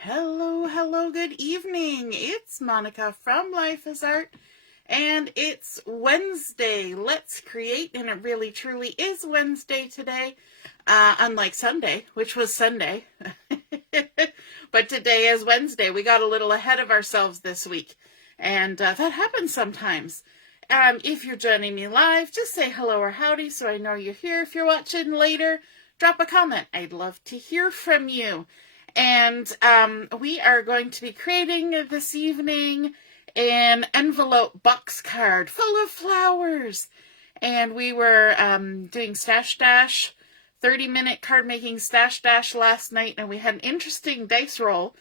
Hello, good evening. It's Monica from Life is Art, and it's Wednesday. Let's create, and it really truly is Wednesday today, unlike Sunday, which was Sunday. But today is Wednesday. We got a little ahead of ourselves this week, and that happens sometimes. If you're joining me live, just say hello or howdy so I know you're here. If you're watching later, drop a comment. I'd love to hear from you. And we are going to be creating this evening an envelope box card full of flowers. And we were doing Stash Dash, 30-minute card making Stash Dash last night, and we had an interesting dice roll.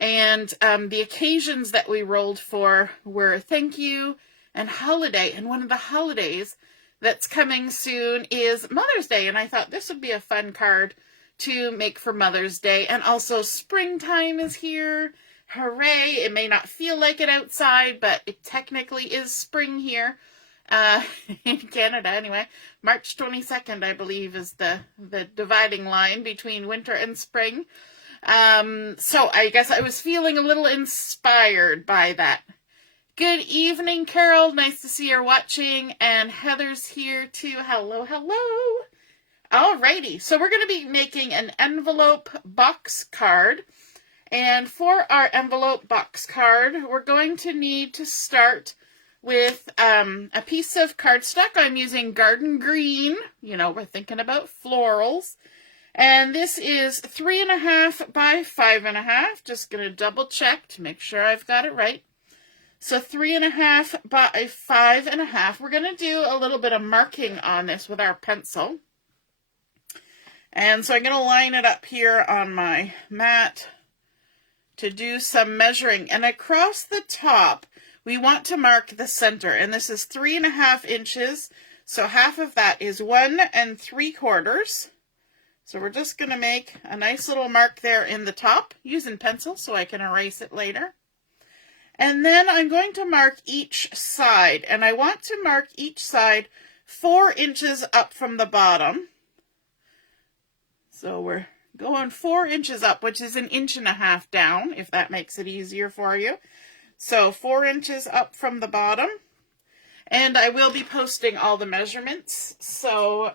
And the occasions that we rolled for were thank you and holiday. And one of the holidays that's coming soon is Mother's Day. And I thought this would be a fun card to make for Mother's Day. And also springtime is here. Hooray. It may not feel like it outside, but it technically is spring here in Canada anyway. March 22nd, I believe, is the dividing line between winter and spring. So I guess I was feeling a little inspired by that. Good evening, Carol. Nice to see you're watching. And Heather's here too. Hello. Alrighty, so we're going to be making an envelope box card. And for our envelope box card, we're going to need to start with a piece of cardstock. I'm using Garden Green. You know, we're thinking about florals. And this is 3.5 by 5.5. Just going to double check to make sure I've got it right. So 3.5 by 5.5. We're going to do a little bit of marking on this with our pencil. And so I'm going to line it up here on my mat to do some measuring. And across the top, we want to mark the center. And this is 3.5 inches. So half of that is 1 3/4. So we're just going to make a nice little mark there in the top using pencil so I can erase it later. And then I'm going to mark each side. And I want to mark each side 4 inches up from the bottom. So we're going 4 inches up, which is 1.5 inches down, if that makes it easier for you. So 4 inches up from the bottom. And I will be posting all the measurements, so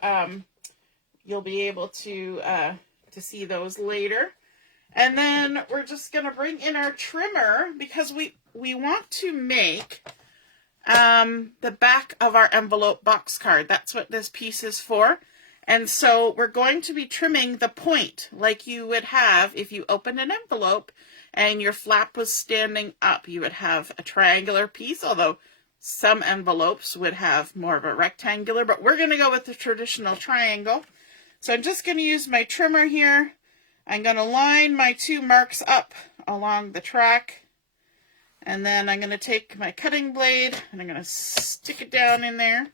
you'll be able to see those later. And then we're just going to bring in our trimmer because we want to make the back of our envelope box card. That's what this piece is for. And so we're going to be trimming the point like you would have if you opened an envelope and your flap was standing up. You would have a triangular piece, although some envelopes would have more of a rectangular, but we're going to go with the traditional triangle. So I'm just going to use my trimmer here. I'm going to line my 2 marks up along the track. And then I'm going to take my cutting blade and I'm going to stick it down in there.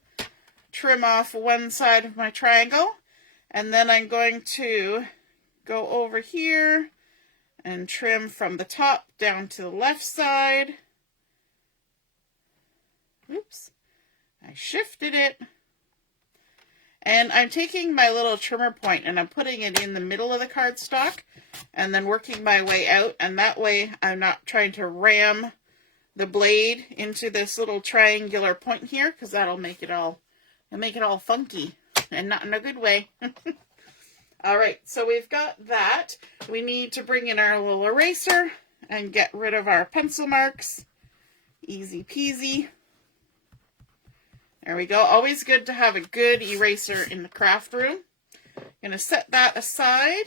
Trim off one side of my triangle, and then I'm going to go over here and trim from the top down to the left side. Oops, I shifted it. And I'm taking my little trimmer point and I'm putting it in the middle of the cardstock and then working my way out, and that way I'm not trying to ram the blade into this little triangular point here, because that'll make it all funky and not in a good way. All right, so we've got that. We need to bring in our little eraser and get rid of our pencil marks. Easy peasy. There we go. Always good to have a good eraser in the craft room. Going to set that aside.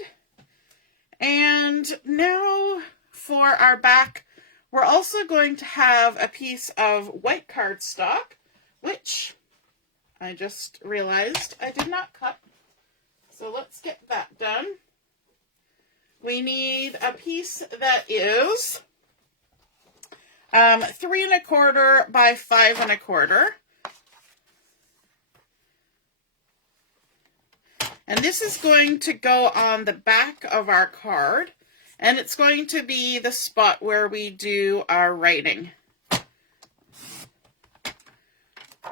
And now for our back, we're also going to have a piece of white cardstock, which I just realized I did not cut. So let's get that done. We need a piece that is 3.25 by 5.25. And this is going to go on the back of our card, and it's going to be the spot where we do our writing.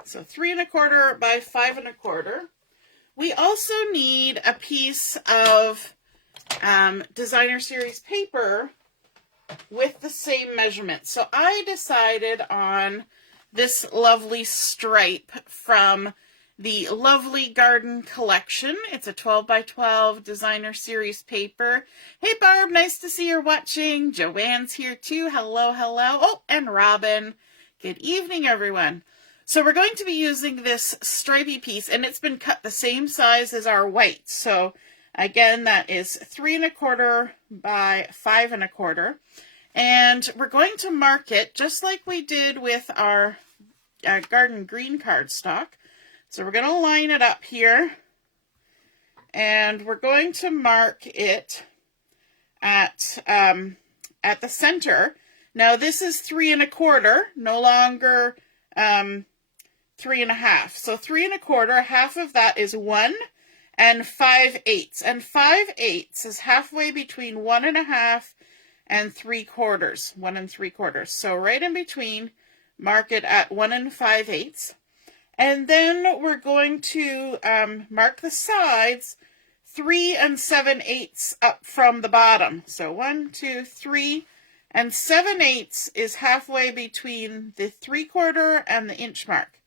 So 3.25 by 5.25. We also need a piece of designer series paper with the same measurement. So I decided on this lovely stripe from the Lovely Garden collection. It's a 12 by 12 designer series paper. Hey Barb, nice to see you're watching. Joanne's here too. Hello, hello. Oh, and Robin. Good evening, everyone. So we're going to be using this stripy piece, and it's been cut the same size as our white. So again, that is 3 1/4 by 5 1/4. And we're going to mark it just like we did with our garden green cardstock. So we're going to line it up here, and we're going to mark it at the center. Now this is 3 1/4, no longer 3 1/2. So 3 1/4, half of that is 1 and 5/8. And 5/8 is halfway between 1 1/2 and 3/4. 1 3/4. So right in between, mark it at 1 5/8. And then we're going to mark the sides 3 7/8 up from the bottom. So 1, 2, 3, and 7/8 is halfway between the 3/4 and the inch mark.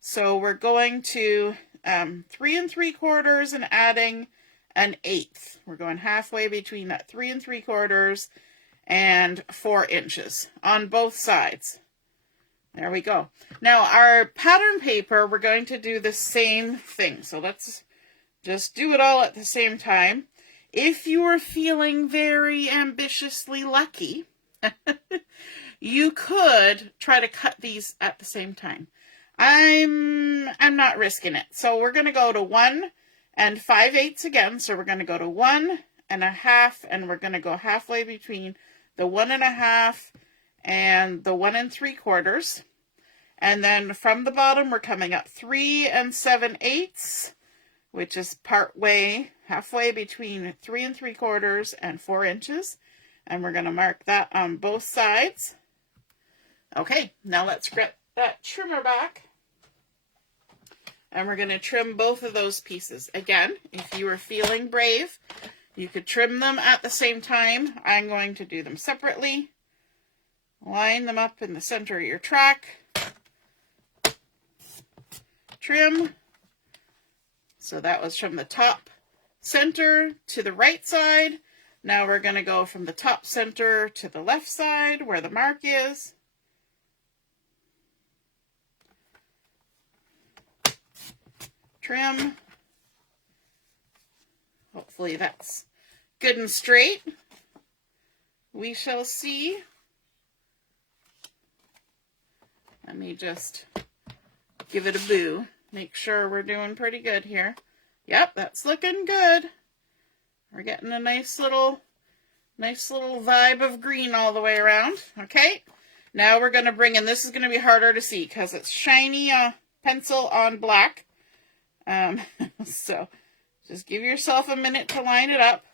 So we're going to 3 3/4 and adding an 1/8. We're going halfway between that 3 3/4 and 4 inches on both sides. There we go. Now our pattern paper, we're going to do the same thing. So let's just do it all at the same time. If you are feeling very ambitiously lucky, you could try to cut these at the same time. I'm not risking it. So we're going to go to 1 and 5/8 again. So we're going to go to 1 1/2, and we're going to go halfway between the 1 1/2 and the 1 3/4. And then from the bottom, we're coming up 3 7/8, which is halfway between 3 3/4 and 4 inches. And we're going to mark that on both sides. Okay, now let's get that trimmer back. And we're going to trim both of those pieces. Again, if you are feeling brave, you could trim them at the same time. I'm going to do them separately. Line them up in the center of your track. Trim. So that was from the top center to the right side. Now we're going to go from the top center to the left side where the mark is. Trim. Hopefully that's good and straight. We shall see. Let me just give it a boo. Make sure we're doing pretty good here. Yep, that's looking good. We're getting a nice little vibe of green all the way around. Okay, now we're going to bring in, this is going to be harder to see because it's shiny pencil on black. So just give yourself a minute to line it up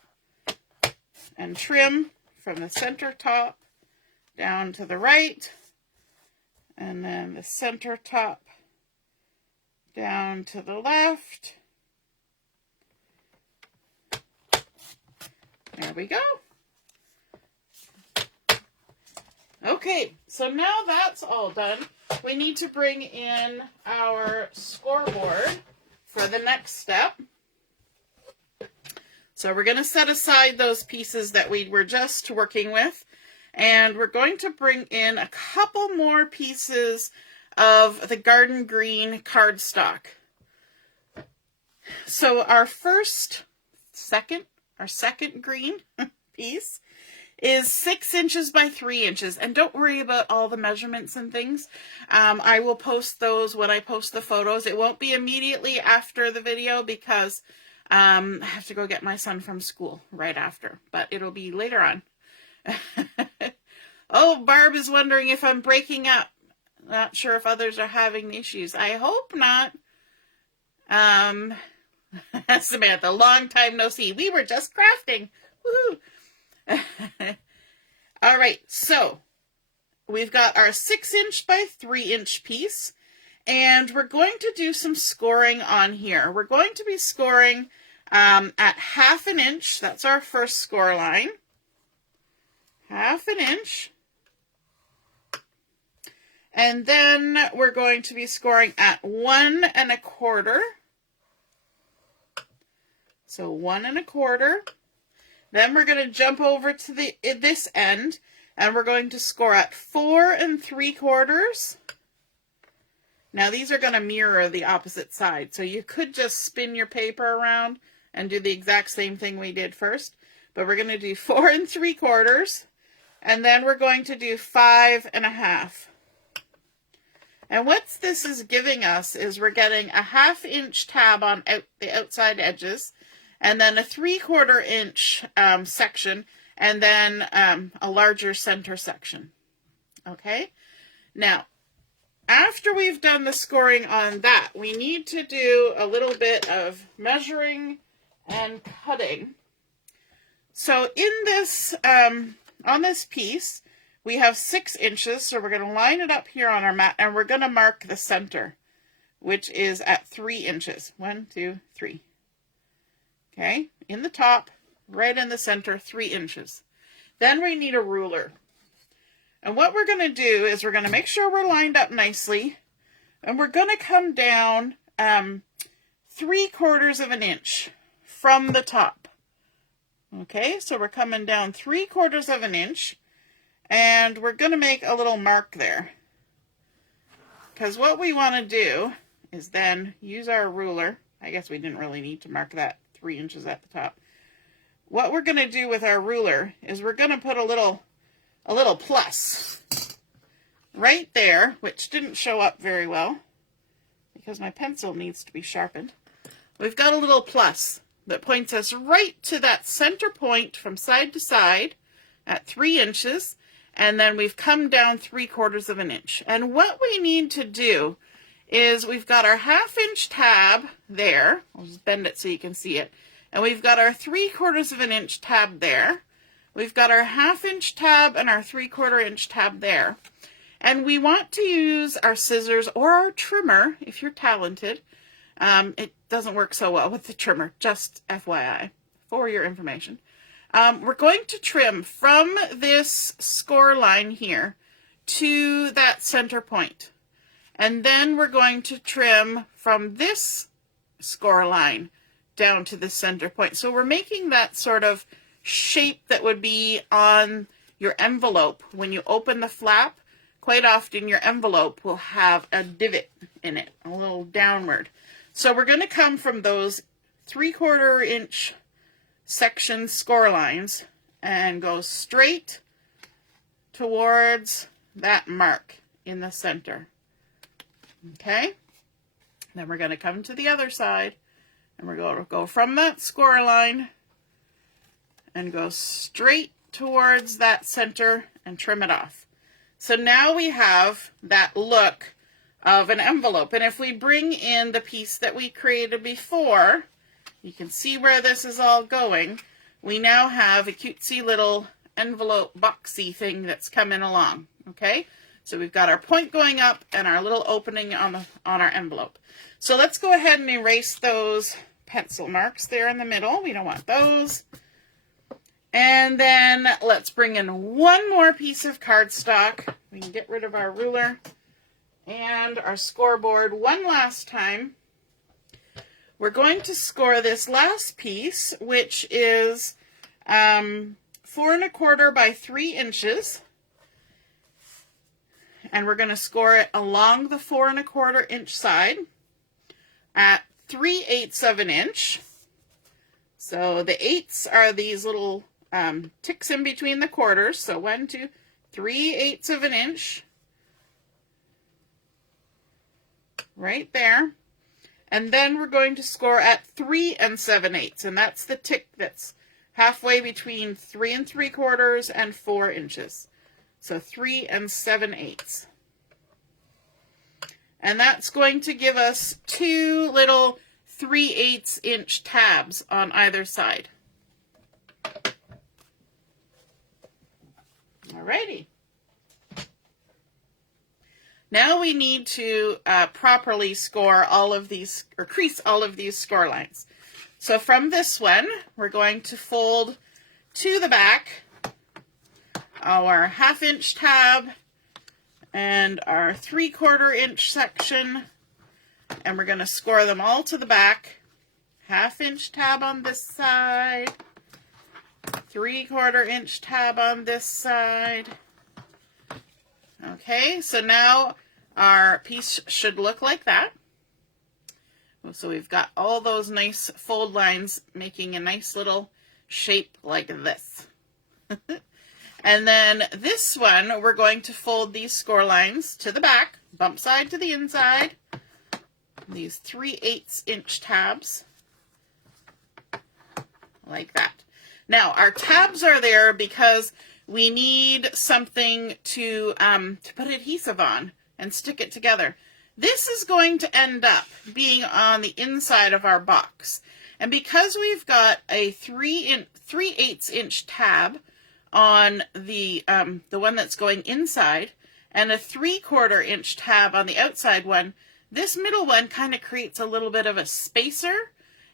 and trim from the center top down to the right, and then the center top down to the left. There we go. Okay, so now that's all done. We need to bring in our scoreboard for the next step. So we're going to set aside those pieces that we were just working with, and we're going to bring in a couple more pieces of the garden green cardstock. So our second green piece is 6 inches by 3 inches, and don't worry about all the measurements and things. I will post those when I post the photos. It won't be immediately after the video because I have to go get my son from school right after, but it'll be later on. Oh, Barb is wondering if I'm breaking up. Not sure if others are having issues. I hope not. Samantha, long time no see. We were just crafting. Woohoo! All right, so we've got our 6 inch by 3 inch piece, and we're going to do some scoring on here. We're going to be scoring at 1/2 inch. That's our first score line. 1/2 inch. And then we're going to be scoring at 1 1/4. So 1 1/4. Then we're going to jump over to this end, and we're going to score at 4 3/4. Now these are going to mirror the opposite side, so you could just spin your paper around and do the exact same thing we did first, but we're going to do 4 3/4, and then we're going to do 5 1/2. And what this is giving us is we're getting a 1/2 inch tab on the outside edges, and then a 3/4 inch section, and then a larger center section. Okay? Now, after we've done the scoring on that, we need to do a little bit of measuring and cutting. So in this, on this piece, we have 6 inches, so we're going to line it up here on our mat, and we're going to mark the center, which is at 3 inches. 1, 2, 3. Okay, in the top, right in the center, 3 inches. Then we need a ruler. And what we're going to do is we're going to make sure we're lined up nicely, and we're going to come down 3/4 of an inch from the top. Okay, so we're coming down 3/4 of an inch, and we're going to make a little mark there. Because what we want to do is then use our ruler. I guess we didn't really need to mark that 3 inches at the top. What we're going to do with our ruler is we're going to put a little plus right there, which didn't show up very well because my pencil needs to be sharpened. We've got a little plus that points us right to that center point from side to side at 3 inches, and then we've come down 3/4 of an inch. And what we need to do is we've got our 1/2 inch tab there. I'll just bend it so you can see it. And we've got our 3/4 of an inch tab there. We've got our 1/2 inch tab and our 3/4 inch tab there. And we want to use our scissors or our trimmer if you're talented. It doesn't work so well with the trimmer, just FYI, for your information. We're going to trim from this score line here to that center point. And then we're going to trim from this score line down to the center point. So we're making that sort of shape that would be on your envelope. When you open the flap, quite often your envelope will have a divot in it, a little downward. So we're going to come from those 3/4 inch section score lines and go straight towards that mark in the center. Okay? Then we're going to come to the other side, and we're going to go from that score line and go straight towards that center and trim it off. So now we have that look of an envelope. And if we bring in the piece that we created before, you can see where this is all going. We now have a cutesy little envelope boxy thing that's coming along. Okay? So we've got our point going up and our little opening on our envelope. So let's go ahead and erase those pencil marks there in the middle. We don't want those. And then let's bring in one more piece of cardstock. We can get rid of our ruler and our scoreboard one last time. We're going to score this last piece, which is 4 1/4 by 3 inches. And we're going to score it along the 4 1/4 inch side at 3/8 of an inch. So the 8ths are these little ticks in between the quarters. So 1, 2, 3/8 of an inch. Right there. And then we're going to score at 3 7/8. And that's the tick that's halfway between 3 3/4 and 4 inches. So 3 7/8. And that's going to give us 2 little 3/8 inch tabs on either side. Alrighty. Now we need to properly score all of these, or crease all of these score lines. So from this one, we're going to fold to the back our 1/2 inch tab and our 3/4 inch section, and we're going to score them all to the back. 1/2 inch tab on this side, 3/4 inch tab on this side. Okay, so now our piece should look like that. So we've got all those nice fold lines making a nice little shape like this. And then this one, we're going to fold these score lines to the back, bump side to the inside, these 3/8 inch tabs, like that. Now, our tabs are there because we need something to put adhesive on and stick it together. This is going to end up being on the inside of our box. And because we've got a 3/8 inch tab on the one that's going inside and a 3/4 inch tab on the outside one, this middle one kind of creates a little bit of a spacer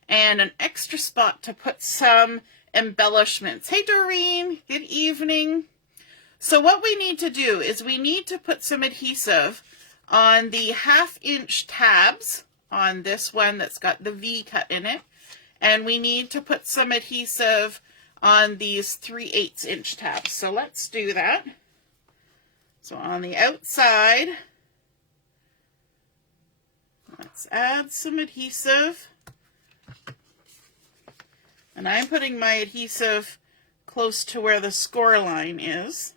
and an extra spot to put some embellishments. Hey Doreen, good evening. So what we need to do is we need to put some adhesive on the 1/2 inch tabs on this one that's got the V cut in it, and we need to put some adhesive on these 3/8 inch tabs. So let's do that. So on the outside, let's add some adhesive. And I'm putting my adhesive close to where the score line is.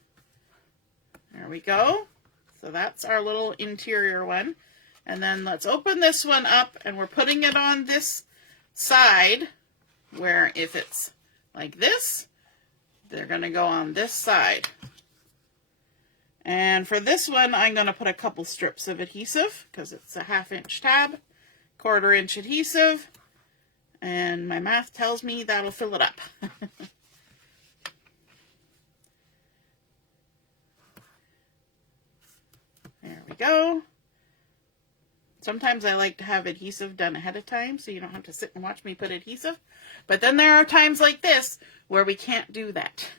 There we go. So that's our little interior one. And then let's open this one up, and we're putting it on this side, where if it's like this, they're going to go on this side. And for this one, I'm going to put a couple strips of adhesive because it's a 1/2 inch tab, 1/4 inch adhesive, and my math tells me that'll fill it up. There we go. Sometimes I like to have adhesive done ahead of time so you don't have to sit and watch me put adhesive. But then there are times like this where we can't do that.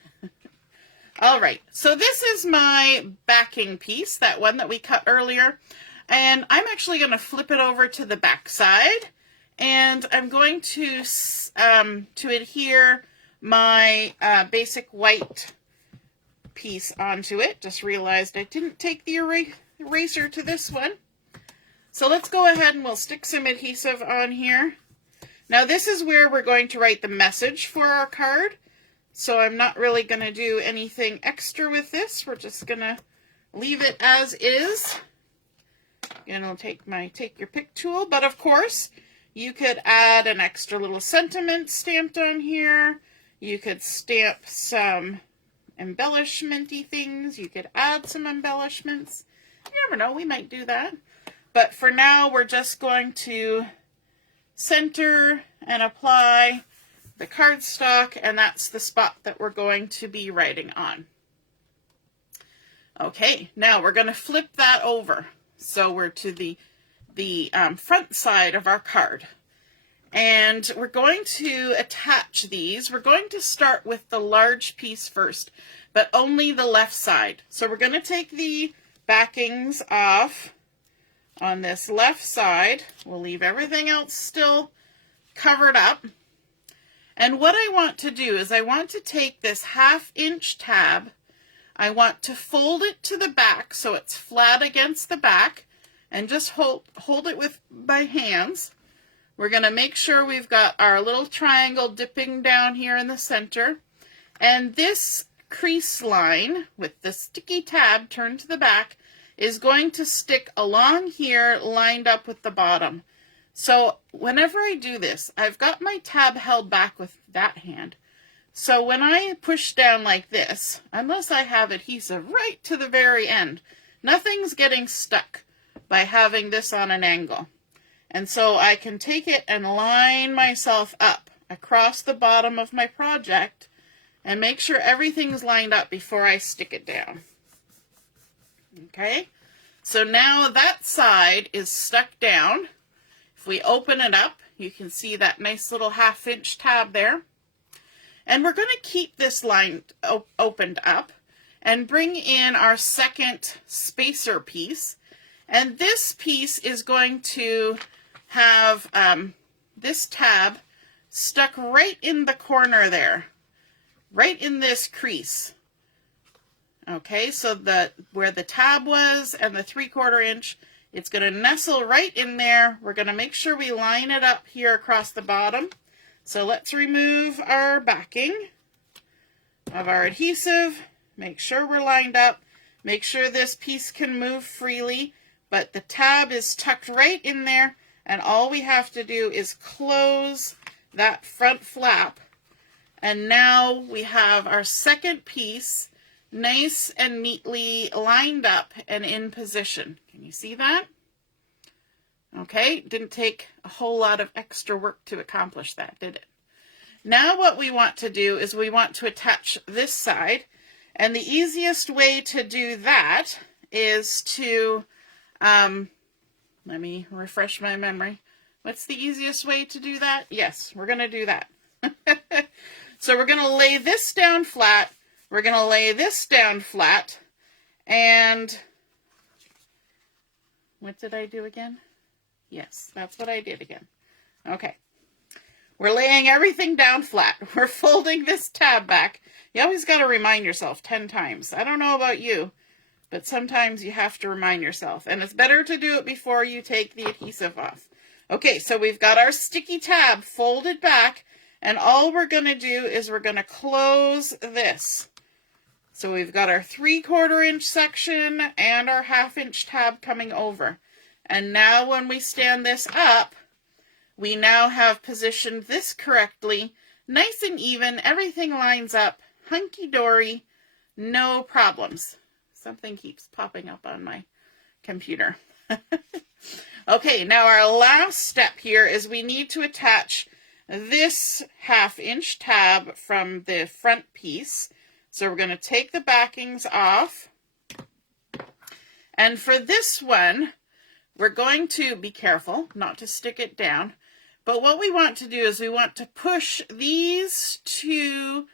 All right, so this is my backing piece, that one that we cut earlier. And I'm actually going to flip it over to the back side. And I'm going to adhere my basic white piece onto it. Just realized I didn't take the eraser to this one. So let's go ahead and we'll stick some adhesive on here. Now this is where we're going to write the message for our card. So I'm not really going to do anything extra with this. We're just going to leave it as is. And I'll take my take your pick tool. But of course, you could add an extra little sentiment stamped on here. You could stamp some embellishment-y things. You could add some embellishments. You never know, we might do that. But for now, we're just going to center and apply the cardstock, and that's the spot that we're going to be writing on. Okay, now we're going to flip that over. So we're to the front side of our card. And we're going to attach these. We're going to start with the large piece first, but only the left side. So we're going to take the backings off on this left side. We'll leave everything else still covered up. And what I want to do is I want to take this 1/2 inch tab. I want to fold it to the back so it's flat against the back, and just hold it with my hands. We're going to make sure we've got our little triangle dipping down here in the center. And this crease line with the sticky tab turned to the back is going to stick along here, lined up with the bottom. So whenever I do this, I've got my tab held back with that hand. So when I push down like this, unless I have adhesive right to the very end, nothing's getting stuck by having this on an angle. And so I can take it and line myself up across the bottom of my project and make sure everything's lined up before I stick it down. Okay, so now that side is stuck down. If we open it up, You can see that nice little 1/2 inch tab there. And we're going to keep this line opened up and bring in our second spacer piece. And this piece is going to have this tab stuck right in the corner there, right in this crease. Okay, so where the tab was and the 3/4 inch, it's going to nestle right in there. We're going to make sure we line it up here across the bottom. So let's remove our backing of our adhesive. Make sure we're lined up. Make sure this piece can move freely, but the tab is tucked right in there, and all we have to do is close that front flap. And now we have our second piece nice and neatly lined up and in position. Can you see that? Okay, didn't take a whole lot of extra work to accomplish that, did it? Now what we want to do is we want to attach this side, and the easiest way to do that is to, let me refresh my memory. What's the easiest way to do that? Yes, we're going to do that. So we're going to lay this down flat. We're going to lay this down flat, and what did I do again? Yes, that's what I did again. Okay. We're laying everything down flat. We're folding this tab back. You always got to remind yourself 10 times. I don't know about you, but sometimes you have to remind yourself, and it's better to do it before you take the adhesive off. Okay, so we've got our sticky tab folded back, and all we're going to do is we're going to close this. So we've got our 3/4 inch section and our 1/2 inch tab coming over. And now when we stand this up, we now have positioned this correctly, nice and even, everything lines up, hunky-dory, no problems. Something keeps popping up on my computer. Okay, now our last step here is we need to attach this 1/2 inch tab from the front piece. So we're going to take the backings off. And for this one, we're going to be careful not to stick it down. But what we want to do is we want to push these two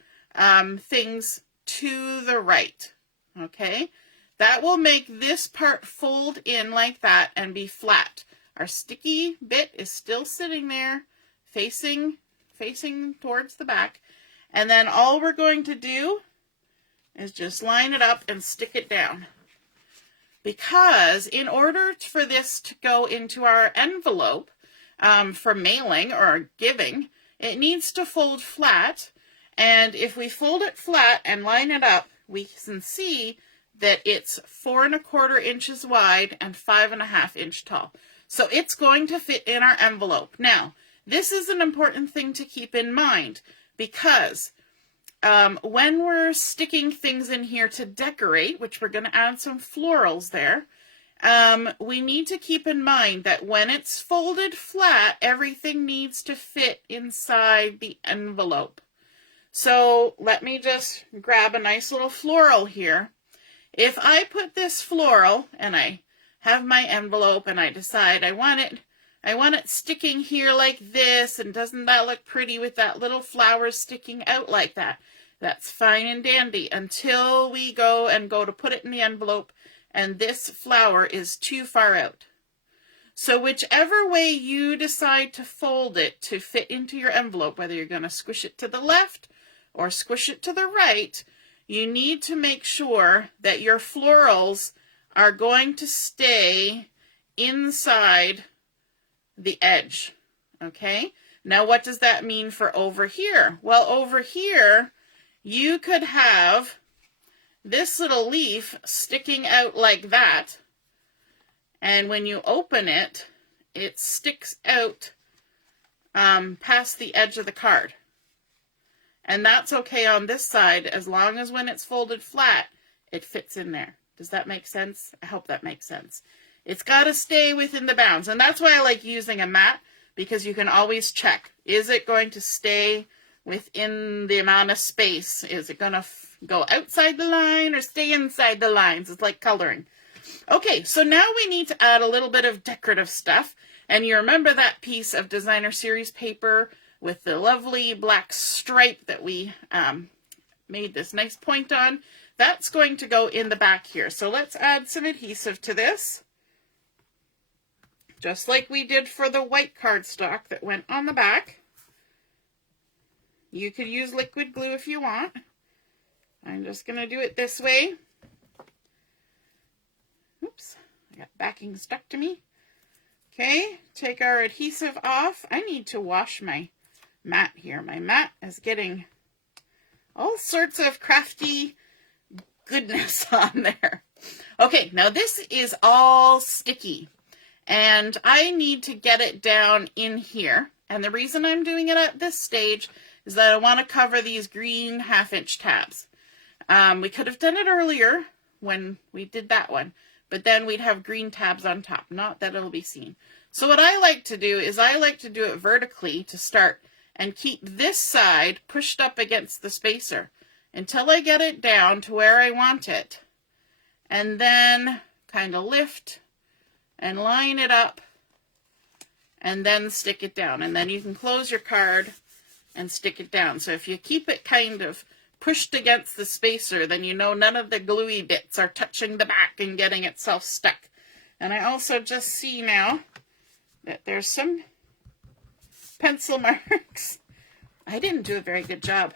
things to the right. Okay? That will make this part fold in like that and be flat. Our sticky bit is still sitting there, facing towards the back. And then all we're going to do is just line it up and stick it down. Because in order for this to go into our envelope for mailing or giving, it needs to fold flat. And if we fold it flat and line it up, we can see that it's 4¼ inches wide and 5½ inch tall. So it's going to fit in our envelope. Now, this is an important thing to keep in mind, because when we're sticking things in here to decorate, which we're going to add some florals there, we need to keep in mind that when it's folded flat, everything needs to fit inside the envelope. So let me just grab a nice little floral here. If I put this floral and I have my envelope and I decide I want it sticking here like this, and doesn't that look pretty with that little flower sticking out like that? That's fine and dandy until we go to put it in the envelope and this flower is too far out. So whichever way you decide to fold it to fit into your envelope, whether you're going to squish it to the left or squish it to the right, you need to make sure that your florals are going to stay inside the edge. Okay? Now what does that mean for over here? Well, over here, you could have this little leaf sticking out like that, and when you open it, it sticks out past the edge of the card. And that's okay on this side, as long as when it's folded flat, it fits in there. Does that make sense? I hope that makes sense. It's got to stay within the bounds, and that's why I like using a mat, because you can always check. Is it going to stay within the amount of space? Is it going to go outside the line or stay inside the lines? It's like coloring. Okay, so now we need to add a little bit of decorative stuff, And you remember that piece of designer series paper with the lovely black stripe that we made this nice point on? That's going to go in the back here. So let's add some adhesive to this, just like we did for the white cardstock that went on the back. You could use liquid glue if you want. I'm just going to do it this way. Oops, I got backing stuck to me. Okay, take our adhesive off. I need to wash my mat here. My mat is getting all sorts of crafty goodness on there. Okay, now this is all sticky, and I need to get it down in here. And the reason I'm doing it at this stage is that I want to cover these green 1/2-inch tabs. We could have done it earlier when we did that one, but then we'd have green tabs on top. Not that it'll be seen. So what I like to do is I like to do it vertically to start and keep this side pushed up against the spacer until I get it down to where I want it. And then kind of lift and line it up and then stick it down. And then you can close your card and stick it down. So if you keep it kind of pushed against the spacer, then you know none of the gluey bits are touching the back and getting itself stuck. And I also just see now that there's some pencil marks. I didn't do a very good job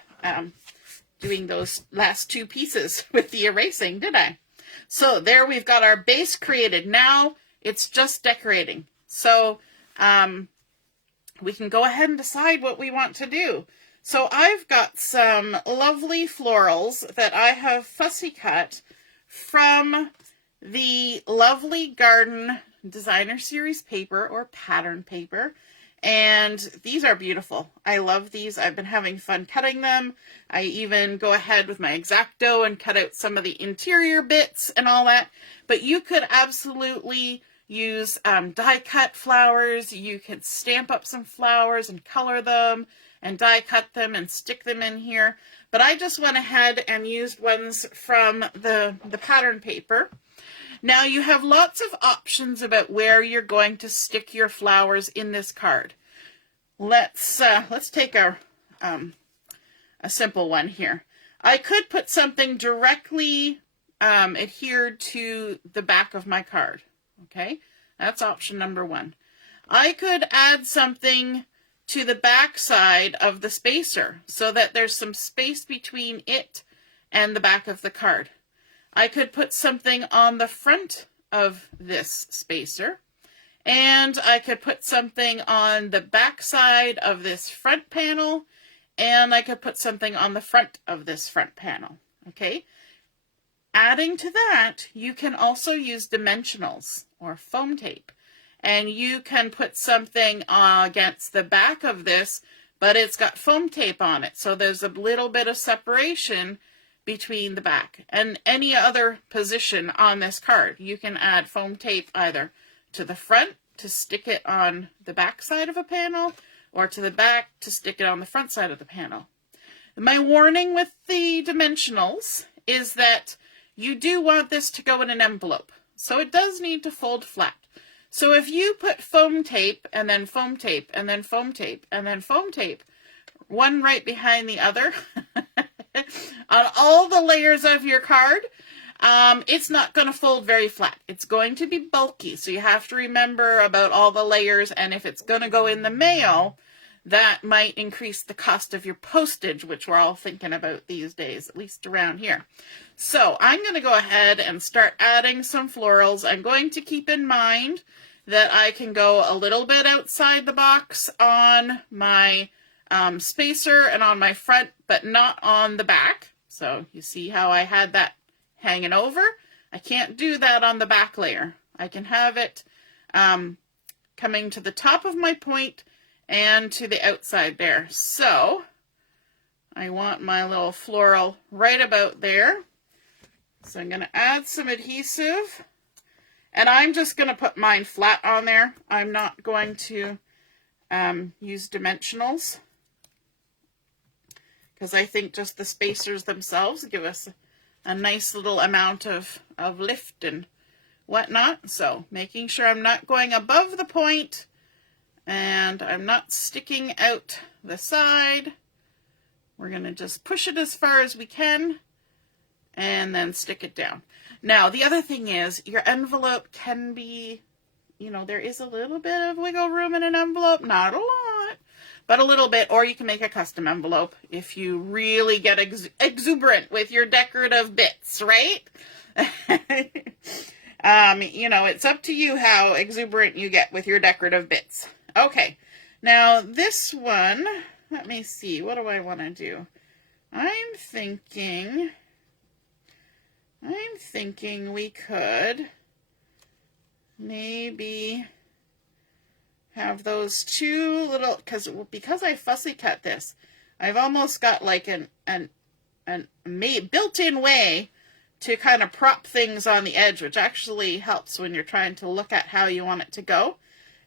doing those last two pieces with the erasing, did I? So there we've got our base created. Now it's just decorating. So we can go ahead and decide what we want to do. So I've got some lovely florals that I have fussy cut from the Lovely Garden Designer Series paper or pattern paper. And these are beautiful. I love these. I've been having fun cutting them. I even go ahead with my X-Acto and cut out some of the interior bits and all that. But you could absolutely use die cut flowers. You could stamp up some flowers and color them and die cut them and stick them in here. But I just went ahead and used ones from the pattern paper. Now you have lots of options about where you're going to stick your flowers in this card. Let's take a simple one here. I could put something directly adhered to the back of my card. Okay, that's option number one. I could add something to the back side of the spacer so that there's some space between it and the back of the card. I could put something on the front of this spacer, and I could put something on the back side of this front panel, and I could put something on the front of this front panel. Okay. Adding to that, you can also use dimensionals or foam tape, and you can put something against the back of this, but it's got foam tape on it, so there's a little bit of separation between the back. And any other position on this card, you can add foam tape either to the front to stick it on the back side of a panel, or to the back to stick it on the front side of the panel. My warning with the dimensionals is that you do want this to go in an envelope, so it does need to fold flat. So if you put foam tape and then foam tape and then foam tape and then foam tape, one right behind the other, on all the layers of your card, it's not going to fold very flat. It's going to be bulky, so you have to remember about all the layers, and if it's going to go in the mail, that might increase the cost of your postage, which we're all thinking about these days, at least around here. So I'm going to go ahead and start adding some florals. I'm going to keep in mind that I can go a little bit outside the box on my spacer and on my front, but not on the back. So you see how I had that hanging over? I can't do that on the back layer. I can have it coming to the top of my point and to the outside there. So I want my little floral right about there. So I'm going to add some adhesive, and I'm just going to put mine flat on there. I'm not going to use dimensionals, because I think just the spacers themselves give us a nice little amount of lift and whatnot. So making sure I'm not going above the point And I'm not sticking out the side. We're going to just push it as far as we can and then stick it down. Now, the other thing is your envelope can be, you know, there is a little bit of wiggle room in an envelope, not a lot, but a little bit, or you can make a custom envelope if you really get exuberant with your decorative bits, right? You know, it's up to you how exuberant you get with your decorative bits. Okay, now this one, let me see, what do I want to do? I'm thinking we could maybe have those two little, because I fussy cut this, I've almost got like an built-in way to kind of prop things on the edge, which actually helps when you're trying to look at how you want it to go.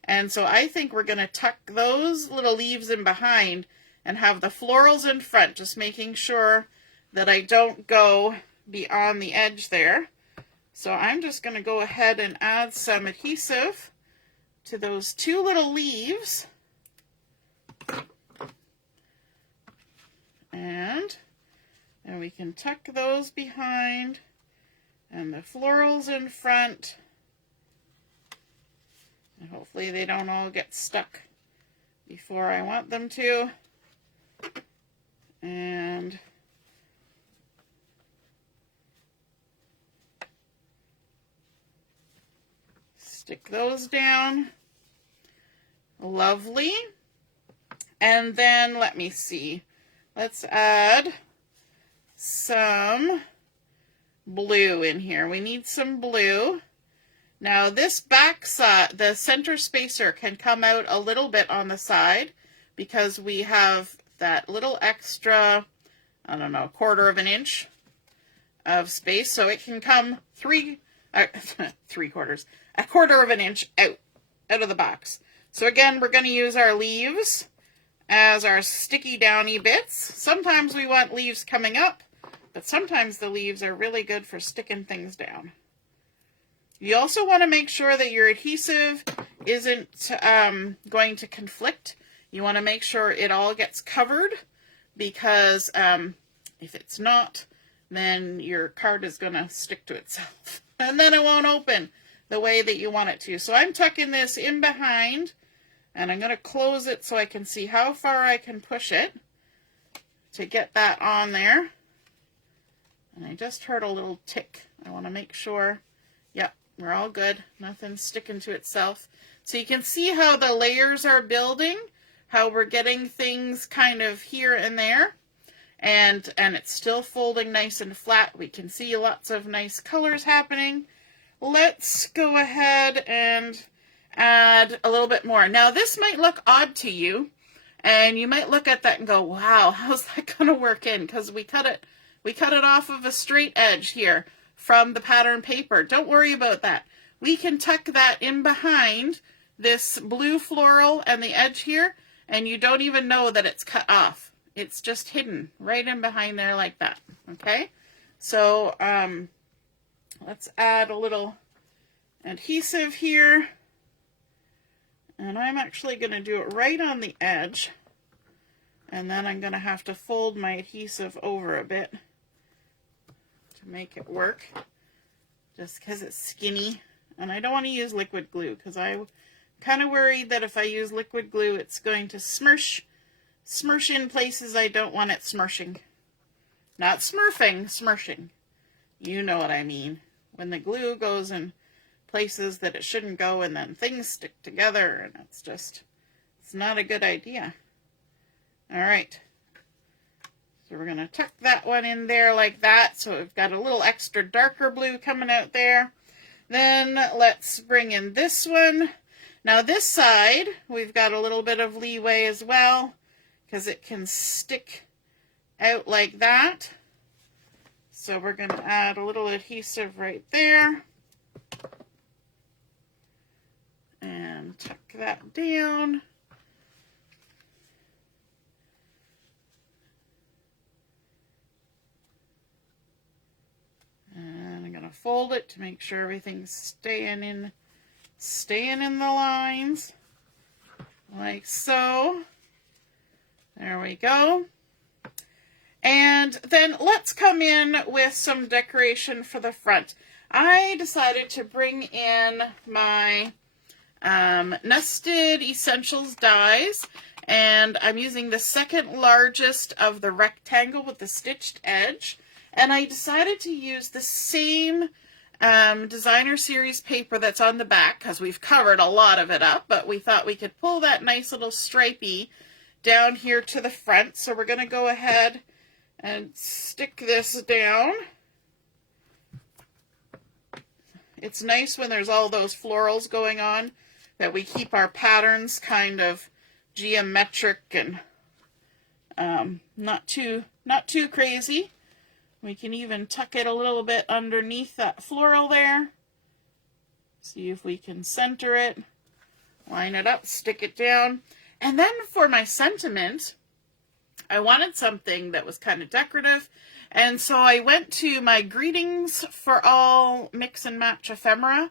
And so I think we're going to tuck those little leaves in behind and have the florals in front, just making sure that I don't go beyond the edge there. So I'm just going to go ahead and add some adhesive to those two little leaves. And we can tuck those behind and the florals in front. And hopefully they don't all get stuck before I want them to. And stick those down. Lovely. And then let me see. Let's add some blue in here. We need some blue. Now this back side, the center spacer can come out a little bit on the side because we have that little extra, I don't know, 1/4 inch of space. So it can come 1/4 inch out of the box. So again, we're going to use our leaves as our sticky downy bits. Sometimes we want leaves coming up, but sometimes the leaves are really good for sticking things down. You also want to make sure that your adhesive isn't going to conflict. You want to make sure it all gets covered, because if it's not, then your card is going to stick to itself. And then it won't open the way that you want it to. So I'm tucking this in behind, and I'm going to close it so I can see how far I can push it to get that on there. And I just heard a little tick. I want to make sure, yep, we're all good. Nothing's sticking to itself. So you can see how the layers are building, how we're getting things kind of here and there. And it's still folding nice and flat. We can see lots of nice colors happening. Let's go ahead and add a little bit more. Now this might look odd to you, and you might look at that and go, wow, how's that going to work in? Because we cut it off of a straight edge here from the pattern paper. Don't worry about that. We can tuck that in behind this blue floral and the edge here, and you don't even know that it's cut off. It's just hidden right in behind there like that. Okay, so let's add a little adhesive here, and I'm actually going to do it right on the edge, and then I'm going to have to fold my adhesive over a bit to make it work, just because it's skinny. And I don't want to use liquid glue because I'm kind of worried that if I use liquid glue it's going to smursh in places I don't want it smurshing. Not smurfing, smurshing. You know what I mean. When the glue goes in places that it shouldn't go, and then things stick together, and it's not a good idea. All right. So we're going to tuck that one in there like that. So we've got a little extra darker blue coming out there. Then let's bring in this one. Now this side, we've got a little bit of leeway as well, because it can stick out like that. So we're going to add a little adhesive right there. And tuck that down. And I'm going to fold it to make sure everything's staying in the lines like so. There we go. And then let's come in with some decoration for the front. I decided to bring in my Nested Essentials dies, and I'm using the second largest of the rectangle with the stitched edge. And I decided to use the same designer series paper that's on the back, because we've covered a lot of it up, but we thought we could pull that nice little stripey down here to the front. So we're going to go ahead and stick this down. It's nice when there's all those florals going on that we keep our patterns kind of geometric and not too crazy. We can even tuck it a little bit underneath that floral there. See if we can center it, line it up, stick it down. And then for my sentiment, I wanted something that was kind of decorative, and so I went to my Greetings for All Mix and Match ephemera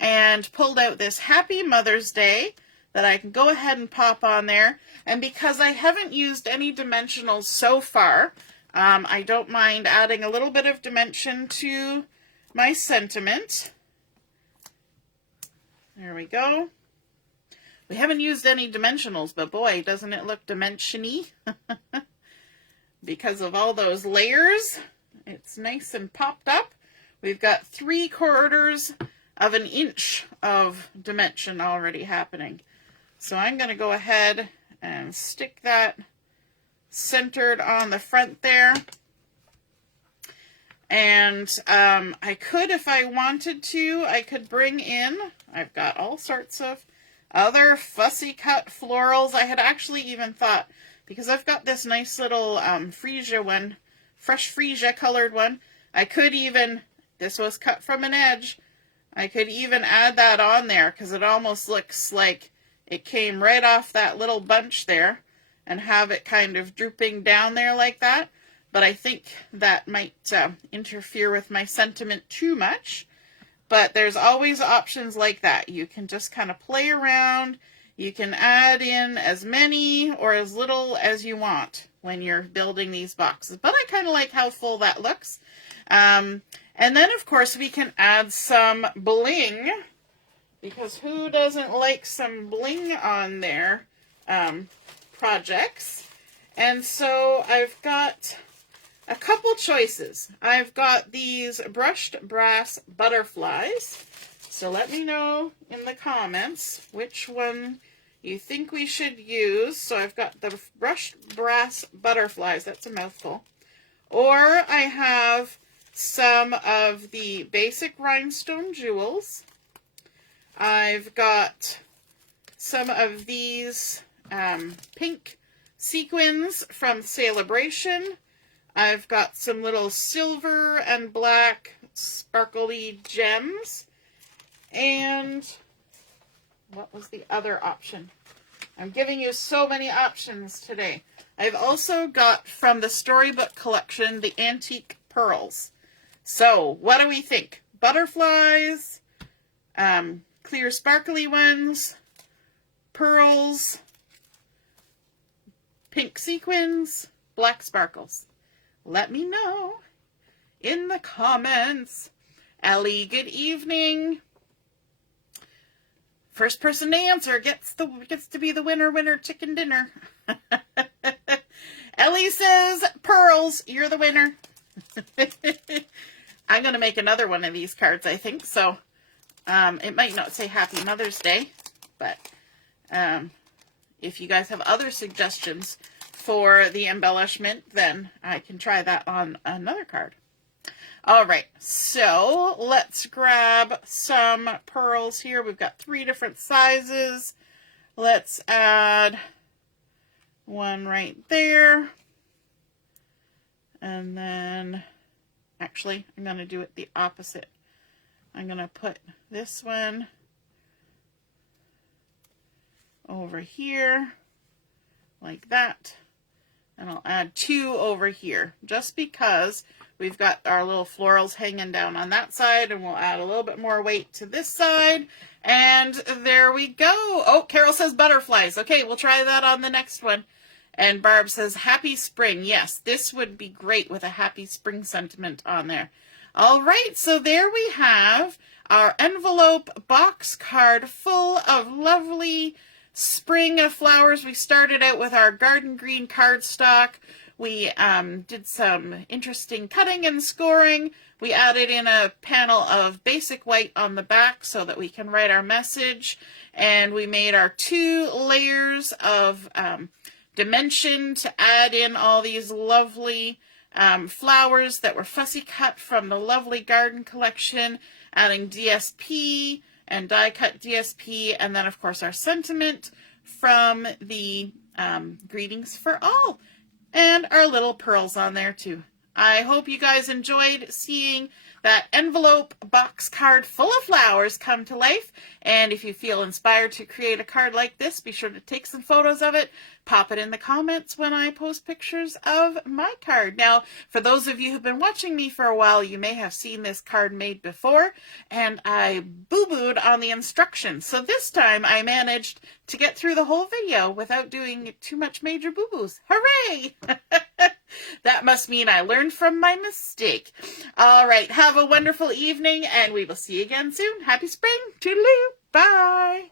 and pulled out this Happy Mother's Day that I can go ahead and pop on there. And because I haven't used any dimensionals so far, I don't mind adding a little bit of dimension to my sentiment. There we go. We haven't used any dimensionals, but boy, doesn't it look dimension-y. Because of all those layers, it's nice and popped up. We've got 3/4 of an inch of dimension already happening. So I'm going to go ahead and stick that centered on the front there. And I could, if I wanted to, I could bring in, I've got all sorts of other fussy cut florals. I had actually even thought, because I've got this nice little freesia one, fresh freesia colored one, I could even, this was cut from an edge, I could even add that on there because it almost looks like it came right off that little bunch there, and have it kind of drooping down there like that. But I think that might interfere with my sentiment too much. But there's always options like that. You can just kind of play around. You can add in as many or as little as you want when you're building these boxes. But I kind of like how full that looks. And then, of course, we can add some bling, because who doesn't like some bling on their projects? And so I've got a couple choices. I've got these brushed brass butterflies. So let me know in the comments which one you think we should use. So I've got the brushed brass butterflies. That's a mouthful. Or I have some of the basic rhinestone jewels. I've got some of these pink sequins from Celebration. I've got some little silver and black sparkly gems. And what was the other option? I'm giving you so many options today. I've also got from the Storybook collection the antique pearls. So what do we think? Butterflies, clear sparkly ones, pearls, pink sequins, black sparkles. Let me know in the comments. Ellie, good evening. First person to answer gets to be the winner chicken dinner. Ellie says pearls, you're the winner. I'm going to make another one of these cards, I think. So it might not say Happy Mother's Day, but if you guys have other suggestions for the embellishment, then I can try that on another card. All right, so let's grab some pearls here. We've got 3 different sizes. Let's add one right there. And then, actually, I'm going to do it the opposite. I'm going to put this one over here, like that. And I'll add 2 over here, just because We've got our little florals hanging down on that side, and we'll add a little bit more weight to this side. And there we go. Oh, Carol says butterflies. Okay, we'll try that on the next one. And Barb says happy spring. Yes, this would be great with a happy spring sentiment on there. All right, so there we have our envelope box card full of lovely spring flowers. We started out with our garden green cardstock. We did some interesting cutting and scoring. We added in a panel of basic white on the back so that we can write our message. And we made our 2 layers of dimension to add in all these lovely flowers that were fussy cut from the lovely garden collection, adding DSP and die cut DSP, and then of course our sentiment from the Greetings for All. And our little pearls on there too. I hope you guys enjoyed seeing that envelope box card full of flowers come to life. And if you feel inspired to create a card like this, be sure to take some photos of it. Pop it in the comments when I post pictures of my card. Now, for those of you who've been watching me for a while, you may have seen this card made before, and I boo-booed on the instructions. So this time I managed to get through the whole video without doing too much major boo-boos. Hooray! That must mean I learned from my mistake. All right, have a wonderful evening, and we will see you again soon. Happy spring. Toodaloo. Bye.